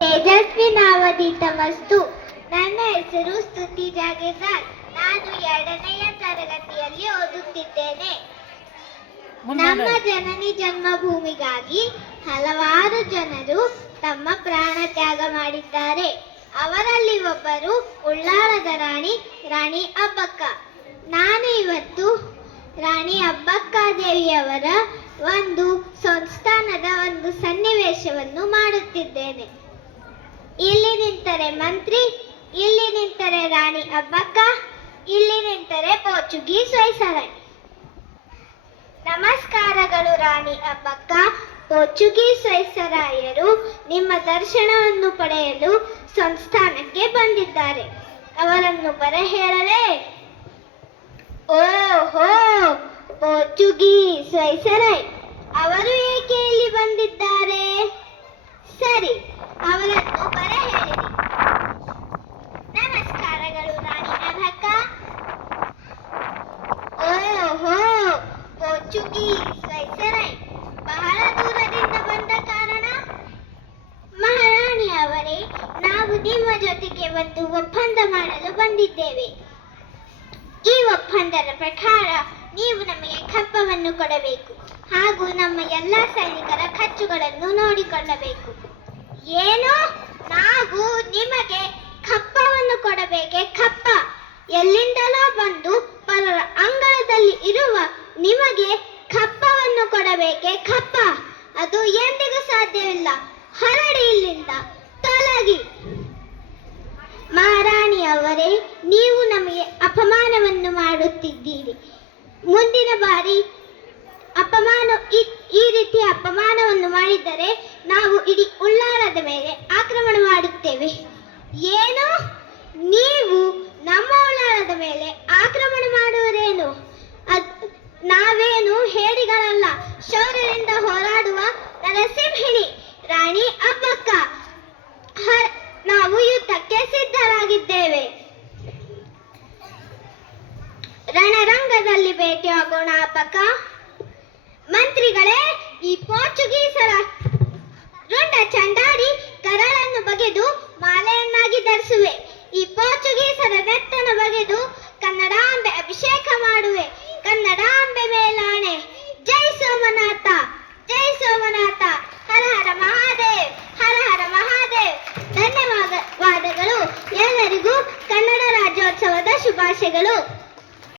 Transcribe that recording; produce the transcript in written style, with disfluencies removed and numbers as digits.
ತೇಜಸ್ವಿ ನಾವದೀತಮಸ್ತು. ನನ್ನ ಹೆಸರು ಸ್ತುತಿ ಜಾಗೀರ್ದಾರ್. ನಾನು 2ನೆಯ ತರಗತಿಯಲ್ಲಿ ಓದುತ್ತಿದ್ದೇನೆ. ನಮ್ಮ ಜನನಿ ಜನ್ಮಭೂಮಿಗಾಗಿ ಹಲವಾರು ಜನರು ತಮ್ಮ ಪ್ರಾಣ ತ್ಯಾಗ ಮಾಡಿದ್ದಾರೆ. ಅವರಲ್ಲಿ ಒಬ್ಬರು ಉಳ್ಳಾಲದ ರಾಣಿ ಅಬ್ಬಕ್ಕ. ನಾನು ಇವತ್ತು ರಾಣಿ ಅಬ್ಬಕ್ಕ ದೇವಿಯವರ ಒಂದು ಸಂಸ್ಥಾನದ ಒಂದು ಸನ್ನಿವೇಶವನ್ನು ಮಾಡುತ್ತಿದ್ದೇನೆ. ಇಲ್ಲಿ ನಿಂತರೆ ಮಂತ್ರಿ, ಇಲ್ಲಿ ನಿಂತರೆ ರಾಣಿ ಅಬ್ಬಕ್ಕ, ಇಲ್ಲಿ ನಿಂತರೆ ಪೋರ್ಚುಗೀಸ್ ವೈಸರಾಯ್. ನಮಸ್ಕಾರಗಳು ರಾಣಿ ಅಬ್ಬಕ್ಕ. ಪೋರ್ಚುಗೀಸ್ ವೈಸರಾಯರು ನಿಮ್ಮ ದರ್ಶನವನ್ನು ಪಡೆಯಲು ಸಂಸ್ಥಾನಕ್ಕೆ ಬಂದಿದ್ದಾರೆ. ಅವರನ್ನು ಬರಹೇಳಲೇ? ಓಹೋ, ಪೋರ್ಚುಗೀಸ್ ವೈಸರಾಯ್ ಅವರು ಏಕೆ ಇಲ್ಲಿ ಬಂದಿದ್ದಾರೆ? ಸರಿ, ಅವರನ್ನು ಬರಹೇಳಿರಿ. ನಮಸ್ಕಾರಗಳು ರಾಣಿ ಅಬ್ಬಕ್ಕ. ಓಹೋ, ಪೋರ್ಚುಗೀಸ್ ವೈಸರಾಯ್ ಬಹಳ ದೂರದಿಂದ ಬಂದ ಕಾರಣ? ಮಹಾರಾಣಿ ಅವರೇ, ನಾವು ನಿಮ್ಮ ಜೊತೆಗೆ ಒಂದು ಒಪ್ಪಂದ ಮಾಡಲು ಬಂದಿದ್ದೇವೆ. ಈ ಒಪ್ಪಂದದ ಪ್ರಕಾರ ನೀವು ನಮಗೆ ಕಪ್ಪವನ್ನು ಕೊಡಬೇಕು ಹಾಗೂ ನಮ್ಮ ಎಲ್ಲ ಸೈನಿಕರ ಖರ್ಚುಗಳನ್ನು ನೋಡಿಕೊಳ್ಳಬೇಕು. ಏನು? ನಾವು ನಿಮಗೆ ಕಪ್ಪವನ್ನು ಕೊಡಬೇಕೆ? ಕಪ್ಪ? ಎಲ್ಲಿಂದಲೋ ಬಂದು ಪರರ ಅಂಗಳದಲ್ಲಿ ಇರುವ ನಿಮಗೆ ಕಪ್ಪವನ್ನು ಕೊಡಬೇಕೆ? ಕಪ್ಪ? ಅದು ಎಂದಿಗೂ ಸಾಧ್ಯವಿಲ್ಲ. ಹೊರಡಿ ಇಲ್ಲಿಂದ, ತೊಲಗಿ. ಮಹಾರಾಣಿ ಅವರೇ, ನೀವು ನಮಗೆ ಅಪಮಾನವನ್ನು ಮಾಡುತ್ತಿದ್ದೀರಿ. ಮುಂದಿನ ಬಾರಿ ಈ ರೀತಿಯ ಅಪಮಾನವನ್ನು ಮಾಡಿದರೆ ನಾವು ಇಡೀ ಉಳ್ಳಾಲದ ಮೇಲೆ ಆಕ್ರಮಣ ಮಾಡುತ್ತೇವೆ. ಏನು? ನೀವು ನಮ್ಮ ಉಳ್ಳಾಲದ ಮೇಲೆ ಆಕ್ರಮಣ ಮಾಡುವರೇನು? ನಾವೇನು ಹೇಡಿಗಳಲ್ಲ, ಶೌರ್ಯದಿಂದ ಹೋರಾಡುವ ನರಸಿಂಹಿಣಿ ರಾಣಿ ಅಬ್ಬಕ್ಕ. ನಾವು ಯುದ್ಧಕ್ಕೆ ಸಿದ್ಧರಾಗಿದ್ದೇವೆ. ರಣರಂಗದಲ್ಲಿ ಭೇಟಿಯಾಗೋಣ ಅಬ್ಬಕ್ಕ. ಮಂತ್ರಿಗಳೇ, ಈ ಪೋರ್ಚುಗೀಸರ ರುಂಡ ಚಂಡಾಡಿ ಕರಳನ್ನು ಬಗೆದು ಮಾಲೆಯನ್ನಾಗಿ ಧರಿಸುವೆ. ಈ ಪೋರ್ಚುಗೀಸರ ನೆತ್ತನ್ನು ಬಗೆದು ಕನ್ನಡಾಂಬೆ ಅಭಿಷೇಕ ಮಾಡುವೆ.